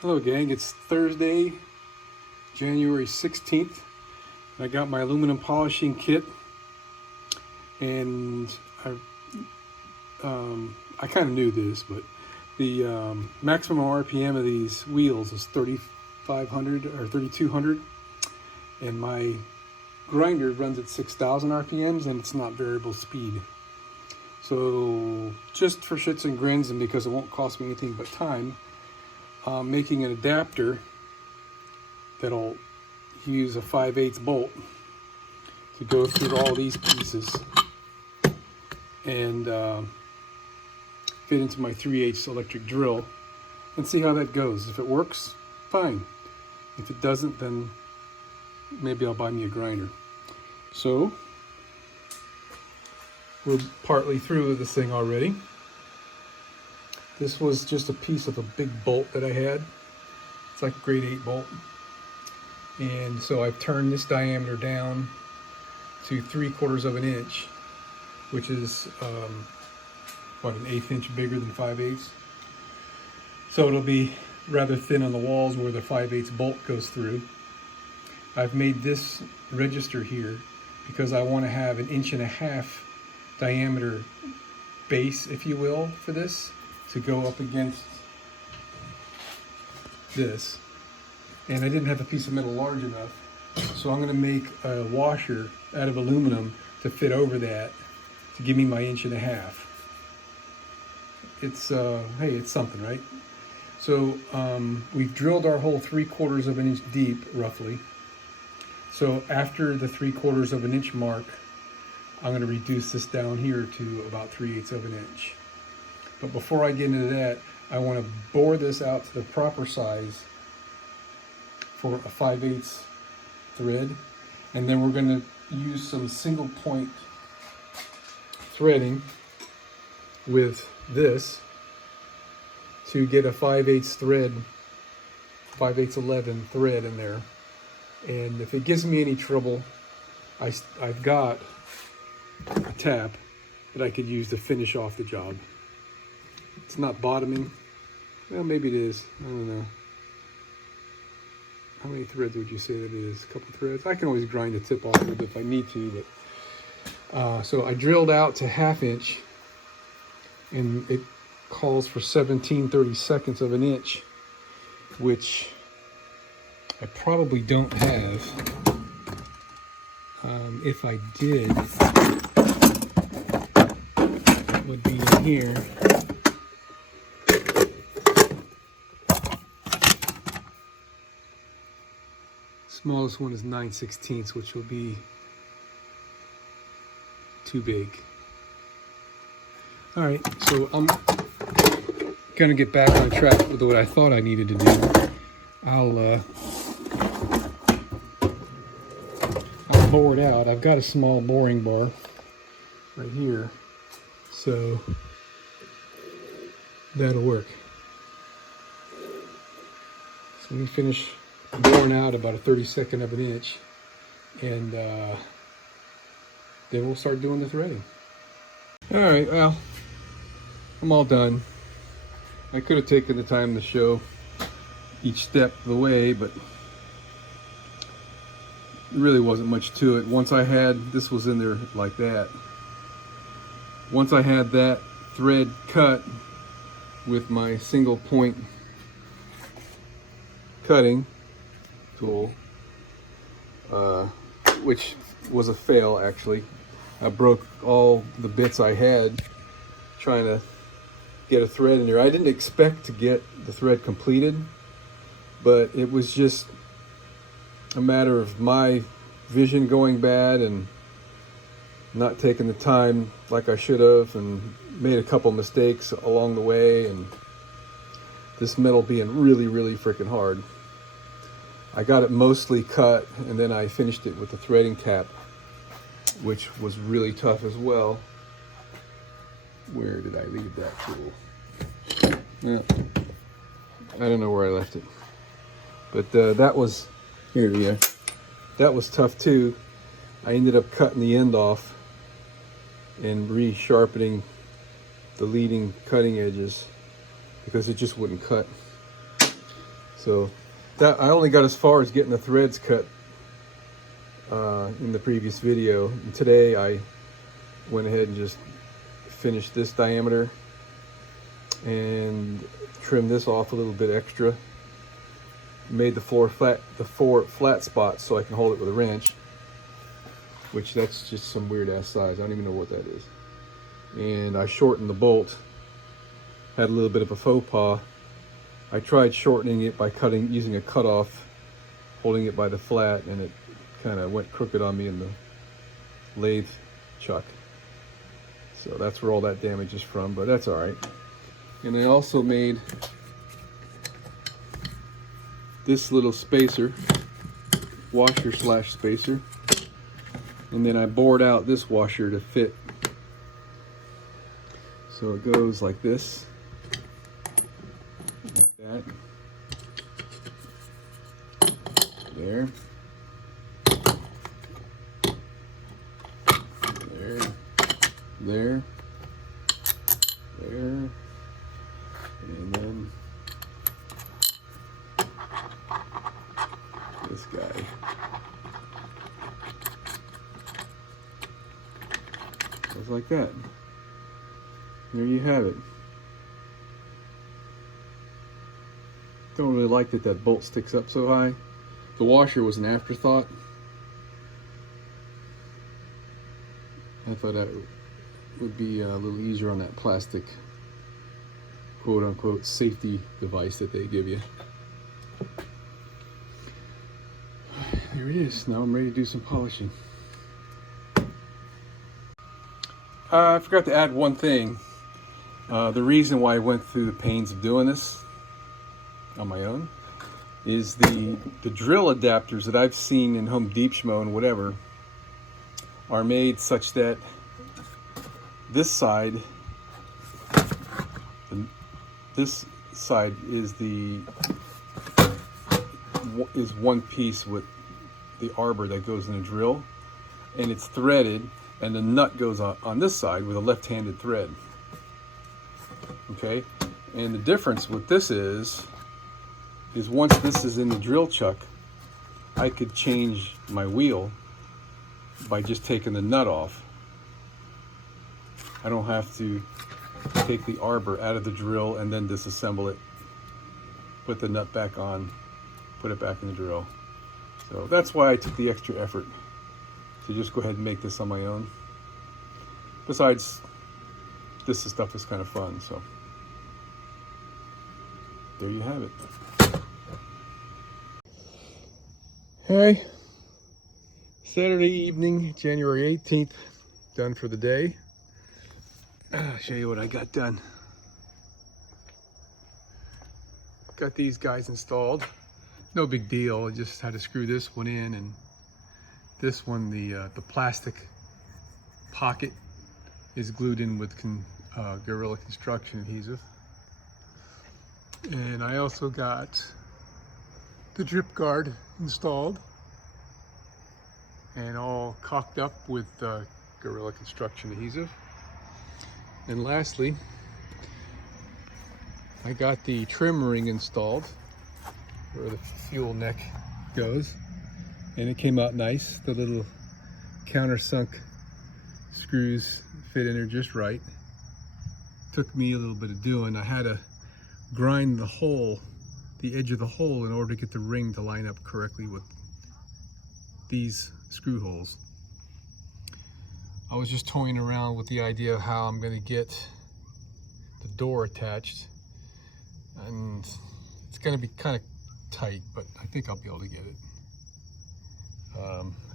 Hello gang, it's Thursday, January 16th. I got my aluminum polishing kit, and I kind of knew this, but the maximum RPM of these wheels is 3,500 or 3,200, and my grinder runs at 6,000 RPMs, and it's not variable speed. So just for shits and grins, and because it won't cost me anything but time, making an adapter that'll use a 5/8 bolt to go through all these pieces and fit into my 3/8 electric drill and see how that goes. If it works, fine. If it doesn't, then maybe I'll buy me a grinder. So we're partly through with this thing already. This was just a piece of a big bolt that I had. It's like a grade 8 bolt. And so I've turned this diameter down to 3/4 of an inch, which is about an 1/8 inch bigger than 5/8. So it'll be rather thin on the walls where the 5/8 bolt goes through. I've made this register here because I want to have 1.5 inch diameter base, if you will, for this to go up against this. And I didn't have a piece of metal large enough, so I'm going to make a washer out of aluminum to fit over that to give me my 1.5 inch. It's hey, it's something, right? So we've drilled our hole 3/4 of an inch deep, roughly. So after the 3/4 of an inch mark, I'm going to reduce this down here to about 3/8 of an inch. But before I get into that, I want to bore this out to the proper size for a 5/8 thread, and then we're going to use some single point threading with this to get a 5/8 thread, 5/8 11 thread in there. And if it gives me any trouble, I've got a tap that I could use to finish off the job. It's not bottoming. Well, maybe it is. I don't know. How many threads would you say that it is? A couple threads? I can always grind the tip off of it if I need to. But so I drilled out to 1/2 inch, and it calls for 17/32 of an inch, which I probably don't have. If I did, it would be in here. Smallest one is 9/16, which will be too big. All right, so I'm gonna get back on track with what I thought I needed to do. I'll bore it out. I've got a small boring bar right here, so that'll work. So let me finish boring out about a 32nd of an inch, and then we'll start doing the threading. All right, well, I'm all done. I could have taken the time to show each step of the way, but there really wasn't much to it. Once I had, this was in there like that. Once I had that thread cut with my single point cutting tool, which was a fail actually. I broke all the bits I had trying to get a thread in there. I didn't expect to get the thread completed, but it was just a matter of my vision going bad and not taking the time like I should have, and made a couple mistakes along the way, and this metal being really freaking hard. I got it mostly cut, and then I finished it with the threading tap, which was really tough as well. Where did I leave that tool? Yeah, I don't know where I left it, but that was, here, yeah, that was tough too. I ended up cutting the end off and re-sharpening the leading cutting edges because it just wouldn't cut. So that I only got as far as getting the threads cut in the previous video. And today I went ahead and just finished this diameter and trimmed this off a little bit extra. Made the four flat spots so I can hold it with a wrench, which that's just some weird ass size. I don't even know what that is. And I shortened the bolt. Had a little bit of a faux pas. I tried shortening it by using a cutoff, holding it by the flat, and it kind of went crooked on me in the lathe chuck. So that's where all that damage is from, but that's all right. And I also made this little spacer, washer slash spacer, and then I bored out this washer to fit. So it goes like this, like that, there, there, there, there, and then this guy. Just like that. There you have it. Don't really like that that bolt sticks up so high. The washer was an afterthought. I thought that would be a little easier on that plastic quote-unquote safety device that they give you. There it is. Now I'm ready to do some polishing. I forgot to add one thing. The reason why I went through the pains of doing this on my own is the drill adapters that I've seen in Home Depot and whatever are made such that this side is one piece with the arbor that goes in the drill, and it's threaded, and the nut goes on this side with a left-handed thread. Okay, and the difference with this is once this is in the drill chuck, I could change my wheel by just taking the nut off. I don't have to take the arbor out of the drill and then disassemble it, put the nut back on, put it back in the drill. So that's why I took the extra effort to just go ahead and make this on my own. Besides, this stuff is kind of fun, so there you have it. Hey, Saturday evening, January 18th, done for the day. I'll show you what I got done. Got these guys installed. No big deal, I just had to screw this one in, and this one, the plastic pocket is glued in with Gorilla Construction adhesive. And I also got the drip guard installed and all caulked up with Gorilla Construction adhesive. And lastly, I got the trim ring installed where the fuel neck goes, and it came out nice. The little countersunk screws fit in there just right. Took me a little bit of doing. I had to grind the edge of the hole in order to get the ring to line up correctly with these screw holes. I was just toying around with the idea of how I'm going to get the door attached, and it's going to be kind of tight, but I think I'll be able to get it.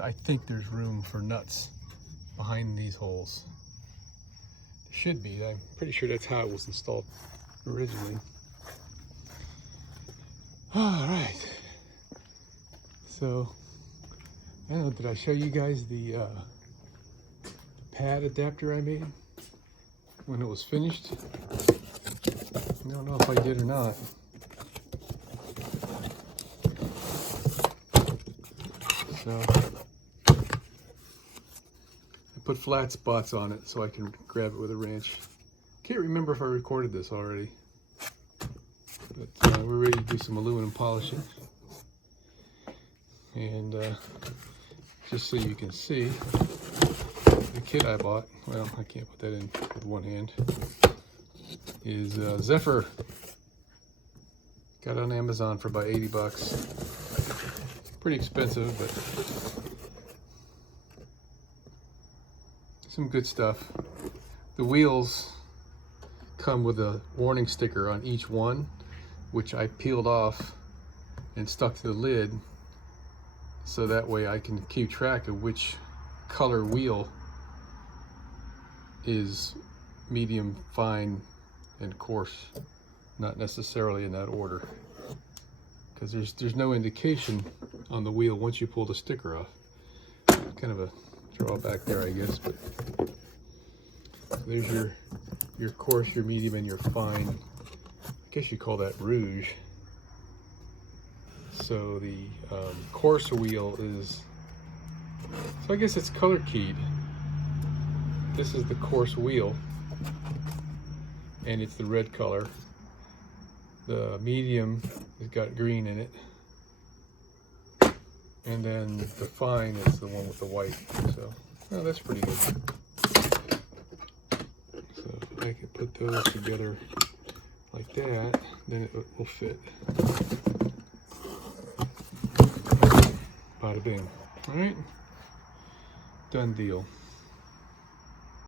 I think there's room for nuts behind these holes. There should be. I'm pretty sure that's how it was installed originally. All right. So, I don't know, did I show you guys the pad adapter I made when it was finished? I don't know if I did or not. So I put flat spots on it so I can grab it with a wrench. Can't remember if I recorded this already, but we're ready to do some aluminum polishing. And just so you can see, the kit I bought, well, I can't put that in with one hand, is Zephyr. Got it on Amazon for about 80 bucks. Pretty expensive, but some good stuff. The wheels come with a warning sticker on each one, which I peeled off and stuck to the lid, so that way I can keep track of which color wheel is medium, fine, and coarse, not necessarily in that order, because there's no indication on the wheel once you pull the sticker off. Kind of a drawback there, I guess, but there's your coarse, your medium, and your fine. I guess you call that rouge. So the coarse wheel is, so I guess it's color keyed. This is the coarse wheel, and it's the red color. The medium has got green in it, and then the fine is the one with the white. So, well, that's pretty good. So if I can put those together like that, then it will fit. Bada bing. All right, done deal.